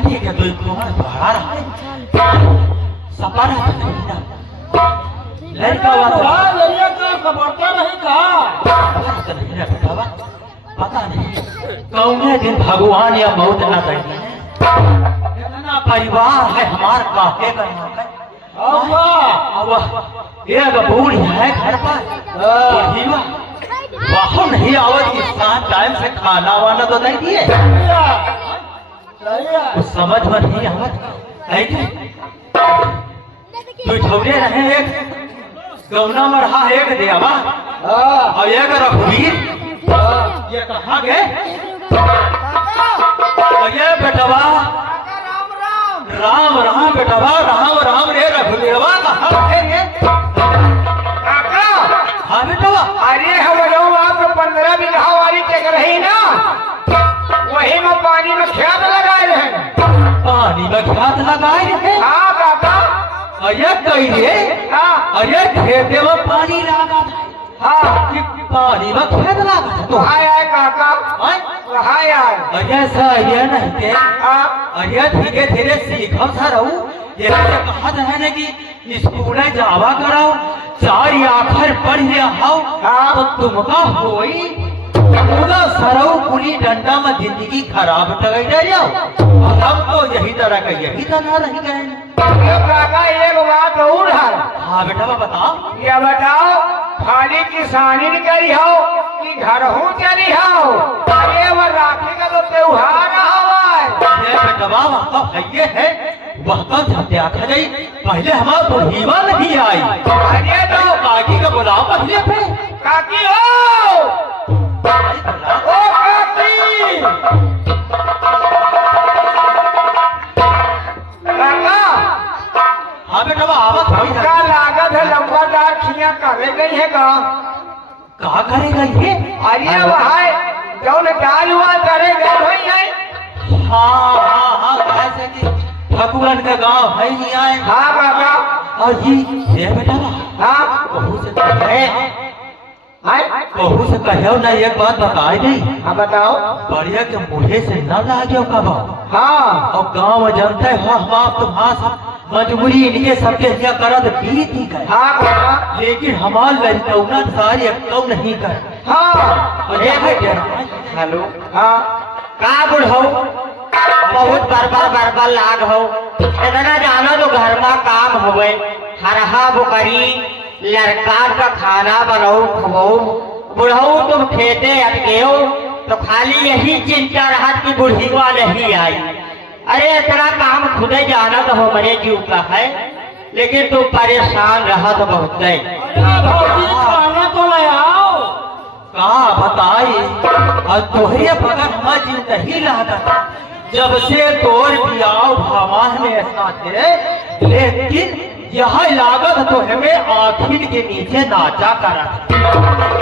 पानी के तो तुम्हारा बढ़ा रहा है सपाना तो नहीं ना लड़का वाला लड़का का खबरता नहीं कहा तो नहीं ना बेटा पता नहीं कौने दिन भगवान या मौत ना दे इतना परिवार है हमार काहे का यहाँ पे अब एक बूढ़ी है घर पर बुढ़ीवा बाहर नहीं आवत इंसान टाइम से खाना वाना तो नहीं दिए कुछ समझ में नहीं आवत ऐसे तू छोड़े रहे एक गौना में रहा एक देवा और एक रघुवीर ये कहाँ गए ये बेटवा राम राम बेटवा राम राम रे रघुवीरवा कहाँ है ये हाँ बेटवा अरे हम लोग आप 15 बीघा वाली टेक रही ना वही में पानी में खेत लगाए रहे पानी में खेत लगाए रहे हाँ काका अरे कहिए अरे खेते में पानी लगा हाँ पानी में खेत लगा तो हाय आए काका हाय आए अरे ऐसा ये नहीं थे अरे धीरे धीरे सीखो सा रहूं ये कहा है कि स्कूल जावा करो चार आखर पढ़ लिया हो तो तुमका होई पूरा सरऊ पूरी डंडा में जिंदगी खराब कर जाओ हम तो यही तरह का यही तरह रह गए काका एक बात और है हाँ बेटा बताओ ये बताओ खाली किसानी करी हो कि घर हूँ चली हो अरे वो राखी का तो त्योहार ये बेटा तो है है वह तो जब देखा गई पहले हमारा बुढ़ीवा नहीं आई अरे तो काकी का बुलाओ पहले पे काकी हो ओ काकी काका हाँ बेटा आवत होई का लागत है लंबादार खिया करे गई है का कहा करेगा ये अरे भाई जौन डाल हुआ करे गए भाई है हाँ हाँ हाँ कैसे कि ठकुरन का गांव है नहीं आए हाँ काका और ये बेटा हाँ बहू से कहे बहू से कहो ना एक बात बताए नहीं हाँ बताओ बढ़िया के मुझे से न लागे कब हाँ और गांव में जानते हैं हम आप तुम्हारा मजबूरी इनके सबके क्या करत भी थी कर हाँ काका लेकिन हमार लड़कौना सारी एकदम नहीं कर हाँ हेलो हाँ का बुढ़ो बहुत बरबर लाग हो इतना जानो तो घर में काम हुए हरहा बुकरी लड़का का खाना बनाओ खवाओ बुढ़ऊ तुम खेते अटके हो तो खाली यही चिंता रहा कि बुढ़ीवा नहीं आई अरे इतना काम खुदे जाना तो हमारे जीव का है लेकिन तुम परेशान रहा तो बहुत खाना तो ले आओ कहा बताई और तोहरे बगल में जीव नहीं लगा जब से तोर बियाह भगवान में ऐसा थे लेकिन यह लागत तो हमें आखिर के नीचे नाचा करा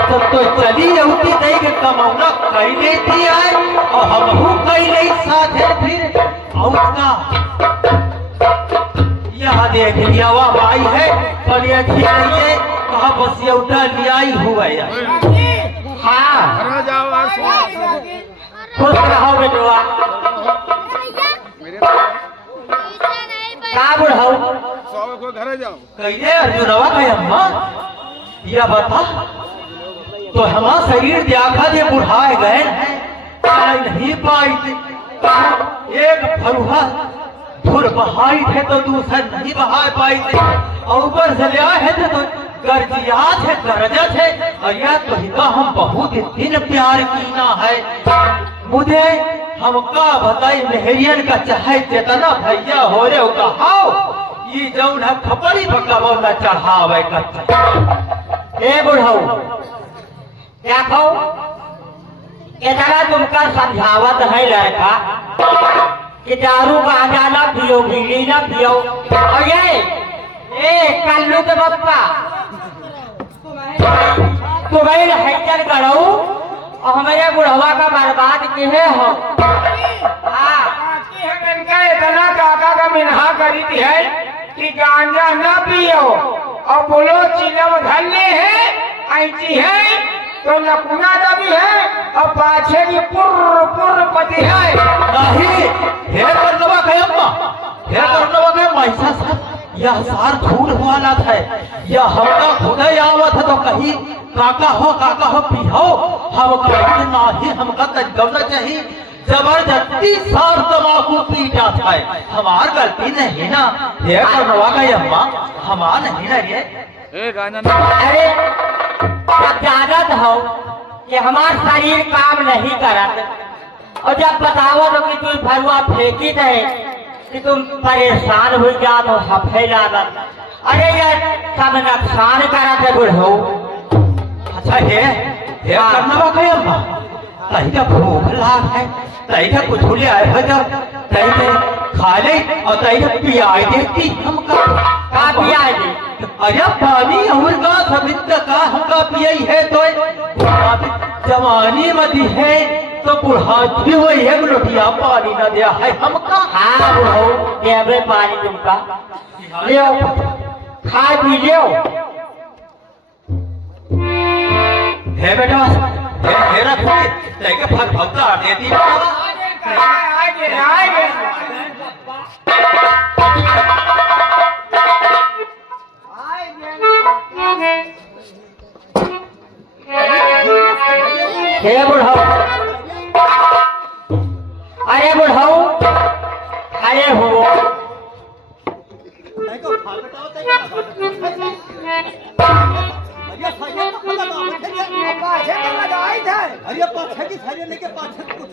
तब तो चली होती नहीं कि कमौना कई लेती है और हम कई नहीं साथ है फिर और का यह देख लिया वह भाई है पर ये कहा बस ये उठा लिया ही हुआ है हाँ खुश रहो बेटवा का बुढ़ाओ घर जाओ कहिए अर्जुनवा का अम्मा यह बता तो हमारा शरीर देखा दे बुढ़ाए गए नहीं पाई थी एक फरुहा धुर बहाई थे तो दूसरा नहीं बहा पाई थे और ऊपर से ले आए थे तो गर्जिया थे गरजा थे और यह तो हम बहुत दिन प्यार कीना है मुझे हमका बताई मेहरियन का चाहे चेतना भैया हो रे कहाओ ये जौन है खपड़ी पकावो न चढ़ावे कच्चा ए बुढ़ऊ क्या खाओ इतना तुमका समझावत है लड़का कि दारू गांजा ना पियो बीड़ी ना पियो और ये ए कल्लू के बप्पा तुम्हें हैचर करो और हमारे बुढ़वा का बर्बाद किए हो हाँ इतना काका का मिनहा करी थी है कि गांजा न पियो और बोलो चिलम धरने है ऐसी है तो तो नकुना दबी है और पाछे की पुर्र पुर्र पति है। नहीं हे करनवा कहे अम्मा, हे करनवा कहे मैसा साहब यह सार झूठ वाला था। यह हमका खुदे आवत है तो कहीं काका हो पिहो हम कहीं नहीं हमका तजगवना चाहिए जबरदस्ती सार तमाकू पीटा था। हमार गलती नहीं ना हे करनवा कहे अम्मा, हमार नहीं ना ये। अरे जब जानत हो कि हमार शरीर काम नहीं करत और जब बतावत हो कि तुम भरुआ फेंकी रहे कि तुम परेशान हो जा तो हफे लागत। अरे यार सब नुकसान करत है बुढ़ो। अच्छा हे करनवा कहे अम्मा, तही का भूख लाग है, तही का कुछ ले आए हो जब तही के खा ले और तही का पियाई देती हमका का पियाई दे। अरे पानी और का सबित का हमका पियाई है तो जवानी मदी है तो बुढ़ाती हुई है लोटिया पानी न दिया है हमका। हाँ बुढ़ो देवे पानी तुमका लियो खा पी लियो। है बेटा हे रख तही के फल भौता देती हे बुढ़ो। अरे बुढ़ो खड़े हो अरे पाछे की थाली लेके पाछे कुछ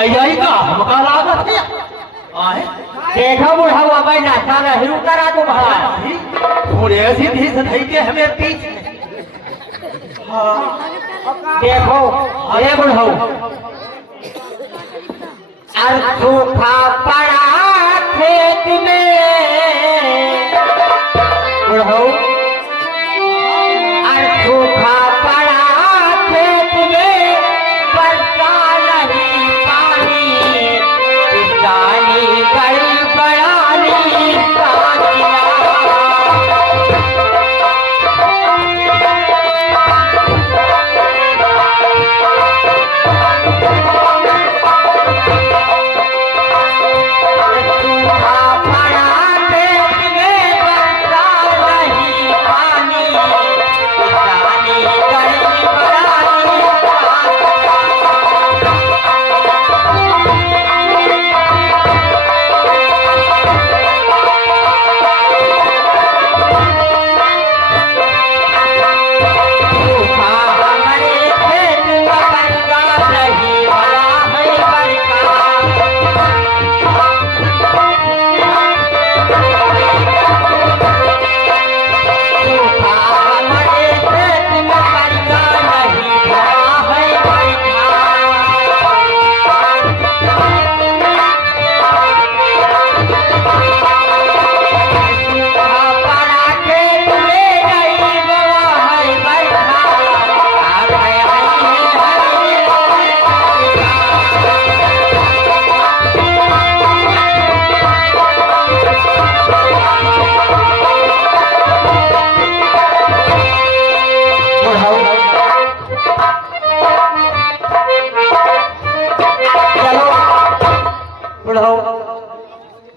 आई का हमका लागत है आए देखो बुढ़ा अब नाचा नहीं करा तू भला थोड़े सीधी सधई के हमें पीछे देखो। अरे बुढ़ो सूखा पड़ा खेत में बुढ़ो सूखा पड़ा खेत में बरसा नहीं पानी डाली गई बड़ानी काटिया।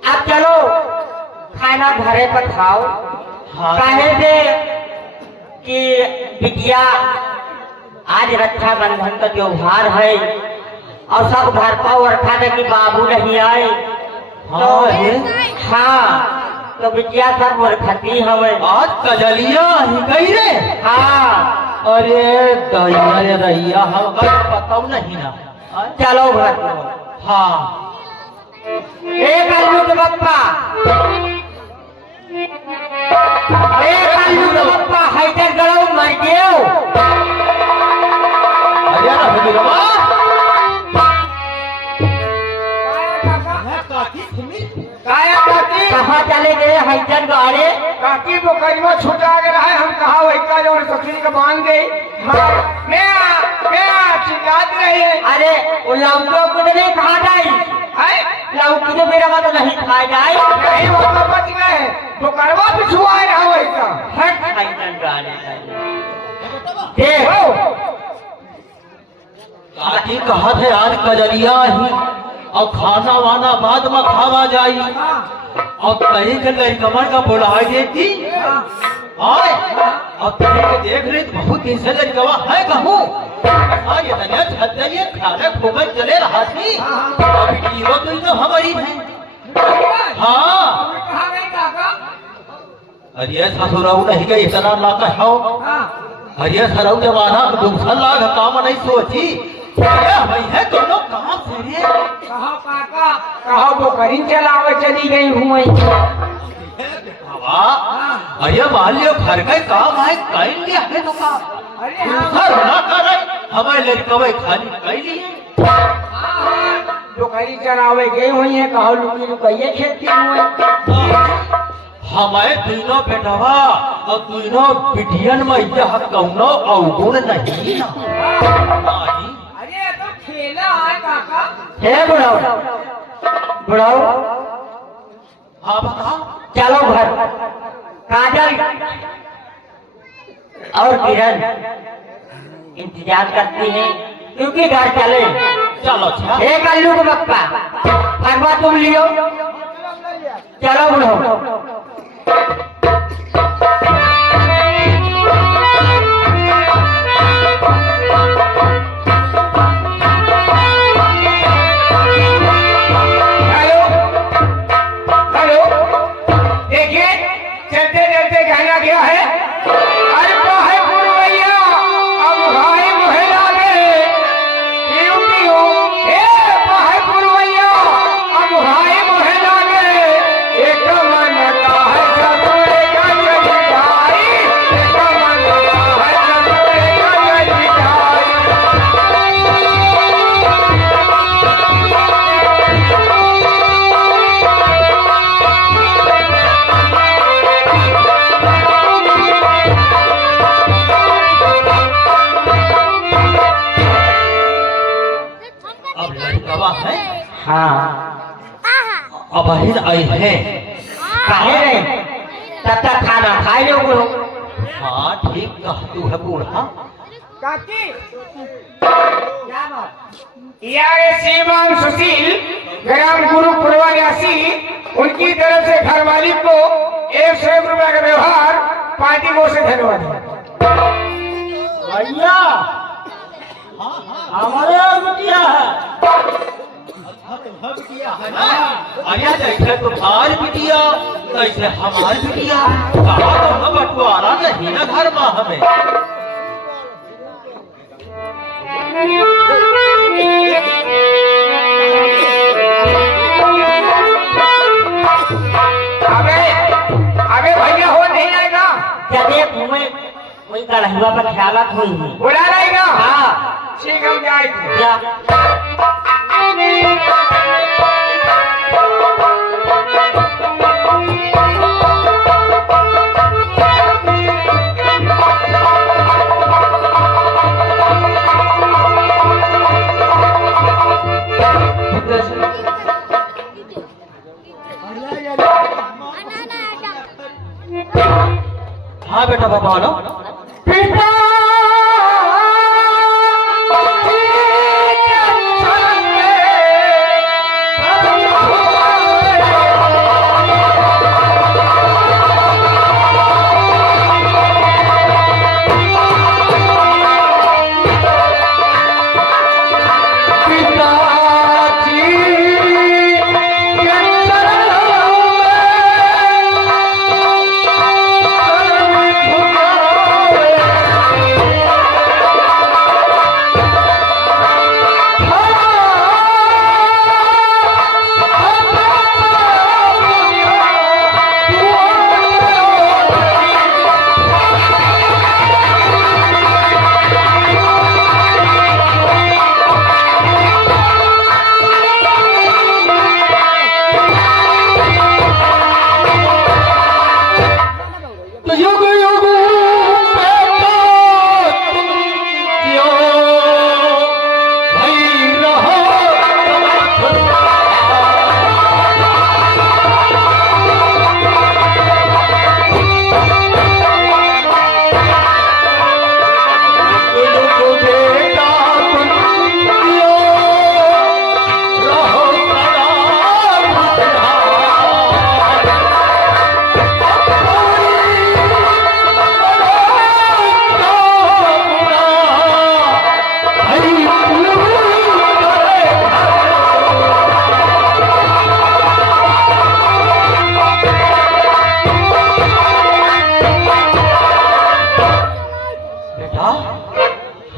अब चलो खाना घरे पर खाओ। हाँ। काहे से कि बिटिया आज रक्षाबंधन का त्योहार है और सब घर पर वर्षा दे कि बाबू नहीं आए। हाँ हे हाँ तो बिटिया सब वर्षती हमें आज कजलिया ही गई रे। हाँ अरे दैया रे दैया हमका पता नहीं ना। चलो घर हाँ एक आलू के बप्पा हैदर गड़ो मर गयो। अरे ना हो गया काया काकी कहाँ चले गए हैदर गाड़े। काकी तो करीबा छुटा गया है। हम कहा वही का जो ससुरी का बांध गई। मैं शिकायत रही है अरे वो लौकी को तो नहीं खा जाए, लौकी तो मेरा तो नहीं खा जाए। नहीं वो तो बच गए तो करवा पिछुआ रहा वैसा हट खाइटन गाने देख काकी कहा थे आज कजरिया ही और खाना वाना बाद में खावा जाई और कहीं के लड़कमन का बुलाई देती आए और कहीं के देख रही तो बहुत दिन से लड़कवा है कहूँ ये तनिया छतरिया खाने खूबे चले रहा थी अभी टीरो तो इनो हमारी है हाँ कहाँ गई काका अरे ससुराऊ नहीं गई इतना लाका हो अरे सराऊ जमाना दूसरा लाख काम नहीं सोची भाई है दोनों कहाँ से रे कहा काका कहा वो करीं चलावे चली गई हूँ अरे मान लियो घर का काम है कहीं लिया है तो काम अरे दूसरा ना करे हमारे लड़कवे खाली कहीं लिए जो करीं चलावे गई हुई है कहा लुकी लुकाइए खेती हुए हमारे तीनों बेटवा और तीनों बिटियन में यह कौनो अवगुण नहीं अरे तो खेला है काका हे बुढ़ाओ बुढ़ाओ हाँ बताओ चलो घर काजल और किरण इंतजार करती हैं क्योंकि घर चले। चलो अच्छा हे कल्लू के बप्पा फरवा तुम लियो, चलो बुढ़ो। हेलो हेलो देखिए चलते चलते कहना क्या है अरे है पुरवैया अब भाई मुहला गए ड्यूटी हो है पुरवैया अब भाई मुहला गए एक मन का है ससुरे का यही भाई एक मन का है ससुरे का यही भाई अब लड़कवा है हाँ अब अहिर आई है काहे रे तब तक खाना खाए लो बुढ़ो। हाँ ठीक कह तू है बूढ़ा काकी यारे श्रीमान सुशील ग्राम गुरु पूर्वासी उनकी तरफ से घरवाली को 100 रुपए का व्यवहार पार्टी को से धन्यवाद भैया हमारे बिटिया है अरे जैसे तुम्हारी बिटिया कैसे हमारी बिटिया कहा तो बंटवारा नहीं ना घर में हमें अबे अबे भैया हो नहीं आएगा क्या देख मुझे कोई कलहुआ पर ख्यालत हुई है। बुला रहेगा हाँ ठीक हम जाएंगे क्या हाँ बेटा बाबा बोलो पिता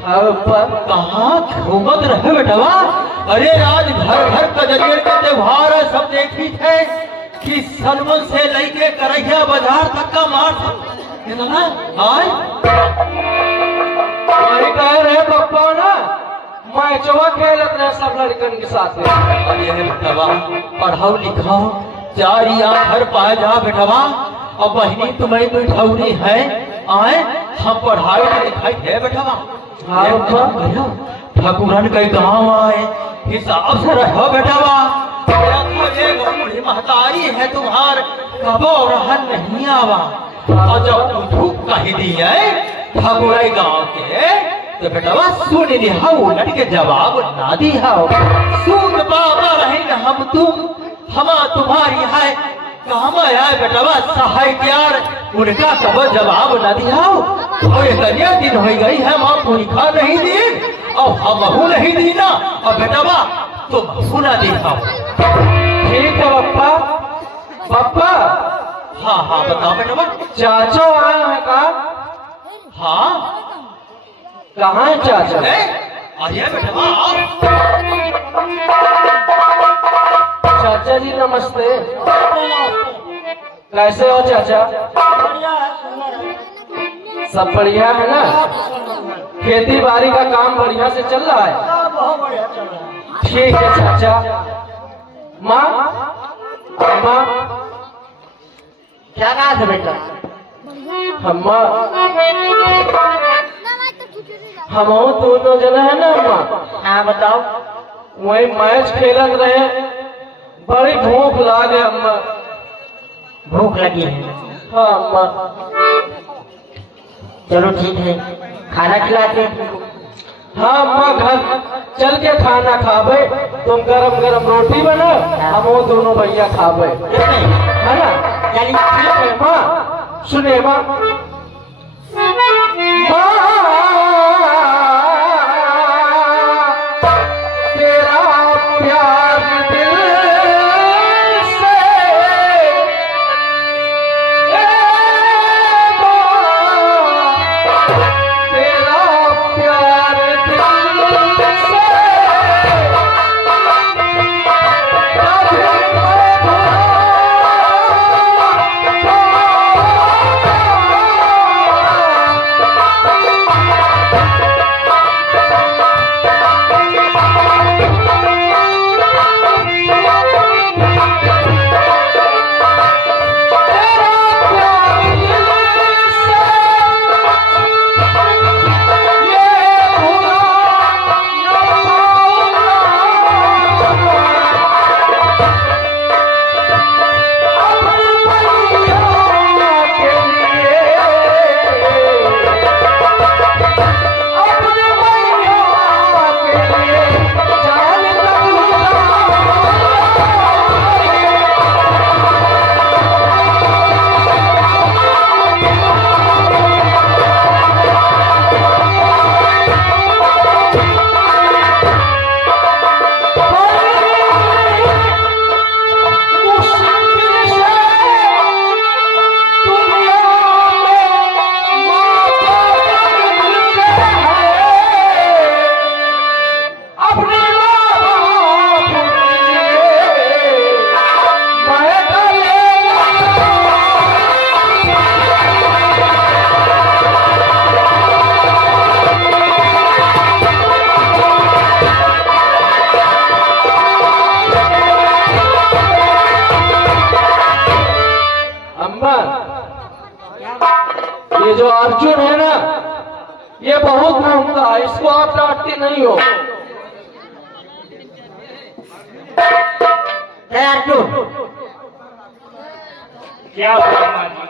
कहाँ घूमत रहे बेटवा? अरे आज घर घर कजरियर के त्योहार है, सब देखी थे कि सलमन से लेके करैया बाजार तक का मार आय वही कह रहे पप्पा ना, मैचवा खेलत रहे सब लड़कन के साथ में। अरे बेटवा पढ़ाओ लिखाओ चार घर पाए जा बेटवा। और बहनी तुम्हें बैठौरी है आए हम पढ़ाई लिखाई है बेटवा। ठाकुरन के गाँव आए हिसाब से रहो बेटवा। बूढ़ी महतारी है तुम्हार कबो रहन नहीं आवा। और जब तू धूप कही दी है ठाकुर गाँव के तो बेटवा सुन लिहाओ लड़के जवाब ना दी हो। सुन बाबा रहे हम तुम हम तुम्हारी है काम आया बेटवा सहाय प्यार उनका कब जवाब न दिया। और इतने दिन हो गई है माँ पुरखा नहीं दी और हम नहीं दी ना। और बेटवा तुम सुना दिखाओ। ठीक है पप्पा। पप्पा हाँ हाँ बताओ बेटवा। चाचा आए हैं का? हाँ कहाँ है चाचा? अरे बेटवा चाचा जी नमस्ते। कैसे हो चाचा? सब बढ़िया है ना? खेती बाड़ी का काम बढ़िया से चल रहा है? ठीक है चाचा। माँ माँ क्या बात है बेटा? हम दोनों जने है ना माँ? हाँ बताओ। वही मैच खेलत रहे, बड़ी भूख लागे अम्मा। भूख लगी है? हाँ अम्मा। चलो ठीक है खाना खिलाते हैं। हाँ अम्मा घर चल के खाना खावे। तुम गरम गरम रोटी बना, हम वो दोनों भैया खावे है ना? चलिए ठीक है माँ। सुने माँ, तेरा प्यार दिल से तेरा प्यार दिल से ये जो अर्जुन है ना, ये बहुत महंगा है, इसको आप डांटते नहीं हो। अर्जुन क्या हुआ माँ जी?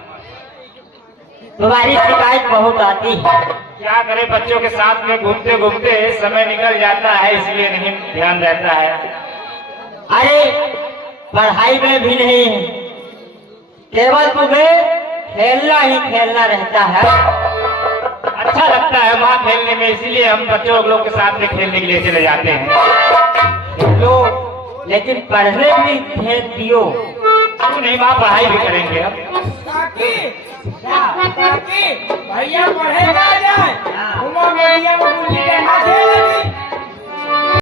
तुम्हारी शिकायत बहुत आती है। क्या करे, बच्चों के साथ में घूमते घूमते समय निकल जाता है, इसलिए नहीं ध्यान रहता है। अरे पढ़ाई में भी नहीं, केवल तुम्हें खेलना ही खेलना रहता है। अच्छा लगता है माँ खेलने में, इसीलिए हम बच्चों लोग के साथ में खेलने के लिए चले जाते हैं। खेलो लेकिन पढ़ने भी ध्यान दियो। क्यों नहीं माँ, पढ़ाई भी करेंगे हम। भैया पढ़े ना जाए घुमा मीडिया में गुल्ली डंडा खेल